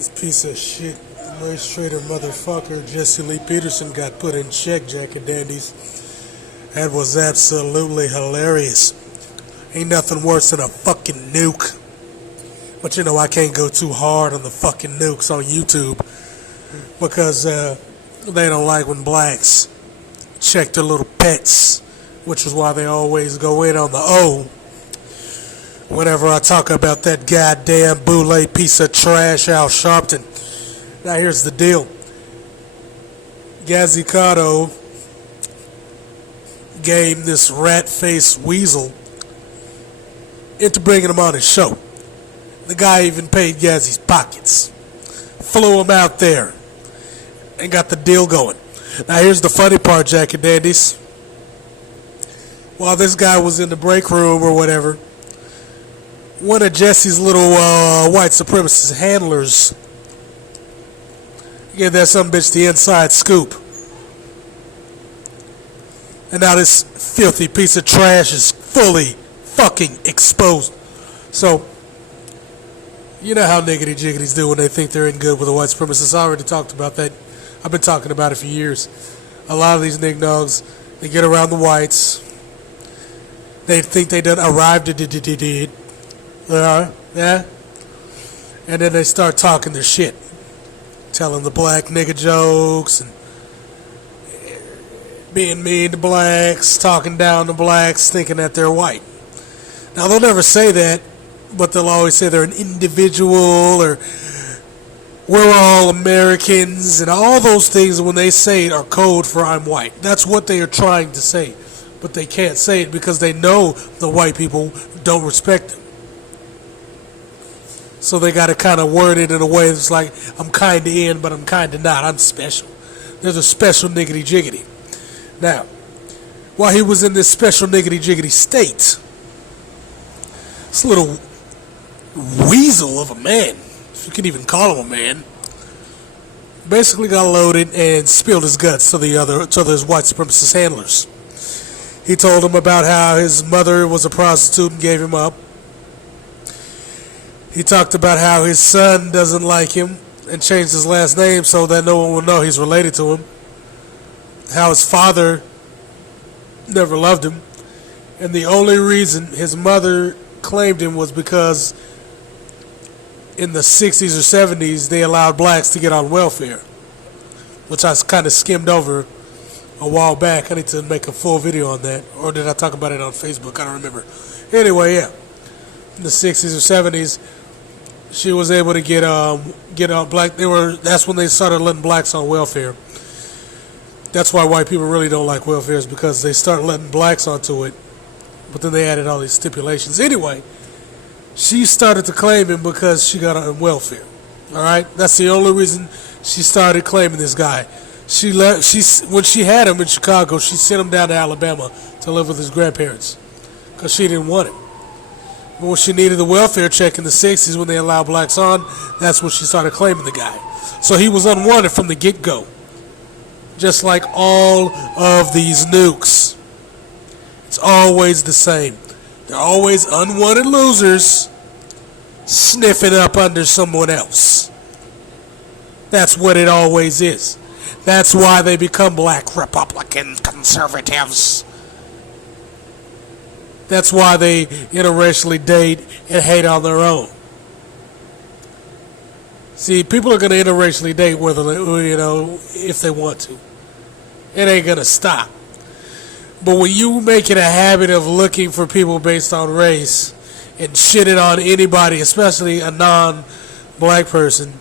This piece of shit race trader motherfucker Jesse Lee Peterson got put in check, Jack and Dandies. That was absolutely hilarious. Ain't nothing worse than a fucking nuke. But you know I can't go too hard on the fucking nukes on YouTube because they don't like when blacks check their little pets, which is why they always go in on the O whenever I talk about that goddamn boule piece of trash Al Sharpton. Now here's the deal. Gazzicato game this rat-faced weasel into bringing him on his show. The guy even paid Gazzy's pockets. Flew him out there and got the deal going. Now here's the funny part, Jack and Dandies. While this guy was in the break room or whatever, one of Jesse's little white supremacist handlers gave that some bitch the inside scoop. And now this filthy piece of trash is fully fucking exposed. So, you know how niggity jiggities do when they think they're in good with the white supremacists. I already talked about that. I've been talking about it for years. A lot of these nignogs, they get around the whites. They think they done arrived at it. Yeah. And then they start talking their shit. Telling the black nigga jokes and being mean to blacks, talking down to blacks, thinking that they're white. Now they'll never say that, but they'll always say they're an individual or we're all Americans and all those things. When they say it are code for I'm white. That's what they are trying to say, but they can't say it because they know the white people don't respect them. So they got to kind of word it in a way that's like, I'm kind of in, but I'm kind of not. I'm special. There's a special niggity jiggity. Now, while he was in this special niggity jiggity state, this little weasel of a man, if you can even call him a man, basically got loaded and spilled his guts to his white supremacist handlers. He told them about how his mother was a prostitute and gave him up. He talked about how his son doesn't like him and changed his last name so that no one will know he's related to him. How his father never loved him. And the only reason his mother claimed him was because in the 60s or 70s they allowed blacks to get on welfare, which I kind of skimmed over a while back. I need to make a full video on that. Or did I talk about it on Facebook? I don't remember. Anyway, yeah. In the 60s or 70s, she was able to get on black. That's when they started letting blacks on welfare. That's why white people really don't like welfare, is because they start letting blacks onto it, but then they added all these stipulations. Anyway, she started to claim him because she got on welfare. All right, that's the only reason she started claiming this guy. When she had him in Chicago, she sent him down to Alabama to live with his grandparents because she didn't want him. But when she needed the welfare check in the 60s when they allowed blacks on, that's when she started claiming the guy. So he was unwanted from the get-go. Just like all of these nukes. It's always the same. They're always unwanted losers sniffing up under someone else. That's what it always is. That's why they become black Republican conservatives. That's why they interracially date and hate on their own. See, people are going to interracially date whether if they want to. It ain't going to stop. But when you make it a habit of looking for people based on race and shitting on anybody, especially a non-black person,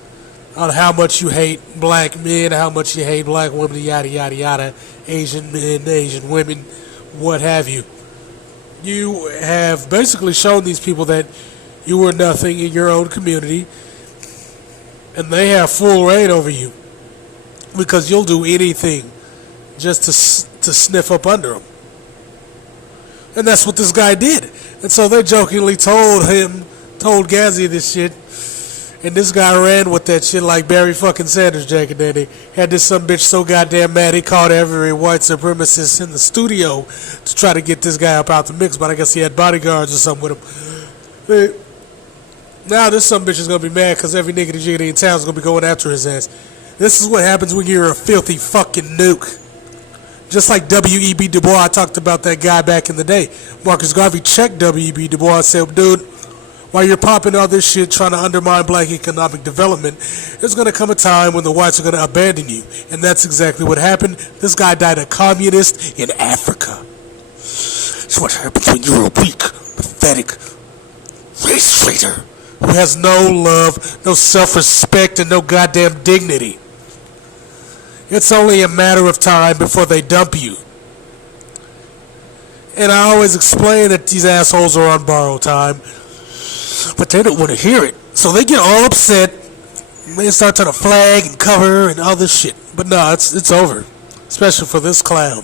on how much you hate black men, how much you hate black women, yada, yada, yada, Asian men, Asian women, what have you. You have basically shown these people that you were nothing in your own community, and they have full reign over you because you'll do anything just to sniff up under them. And that's what this guy did. And so they jokingly told Gazzy this shit, and this guy ran with that shit like Barry fucking Sanders, Jack and Danny. Had this some bitch so goddamn mad he called every white supremacist in the studio to try to get this guy up out the mix, but I guess he had bodyguards or something with him. Now this some bitch is gonna be mad because every nigga that jiggity in town is gonna be going after his ass. This is what happens when you're a filthy fucking nuke. Just like W.E.B. Du Bois, I talked about that guy back in the day. Marcus Garvey checked W.E.B. Du Bois and said, dude, while you're popping all this shit trying to undermine black economic development, there's going to come a time when the whites are going to abandon you. And that's exactly what happened. This guy died a communist in Africa. It's what happens when you're a weak, pathetic race traitor who has no love, no self-respect, and no goddamn dignity. It's only a matter of time before they dump you. And I always explain that these assholes are on borrowed time, but they don't want to hear it. So they get all upset, and they start trying to flag and cover and all this shit. But no, it's over. Especially for this clown.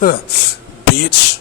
Huh. Bitch.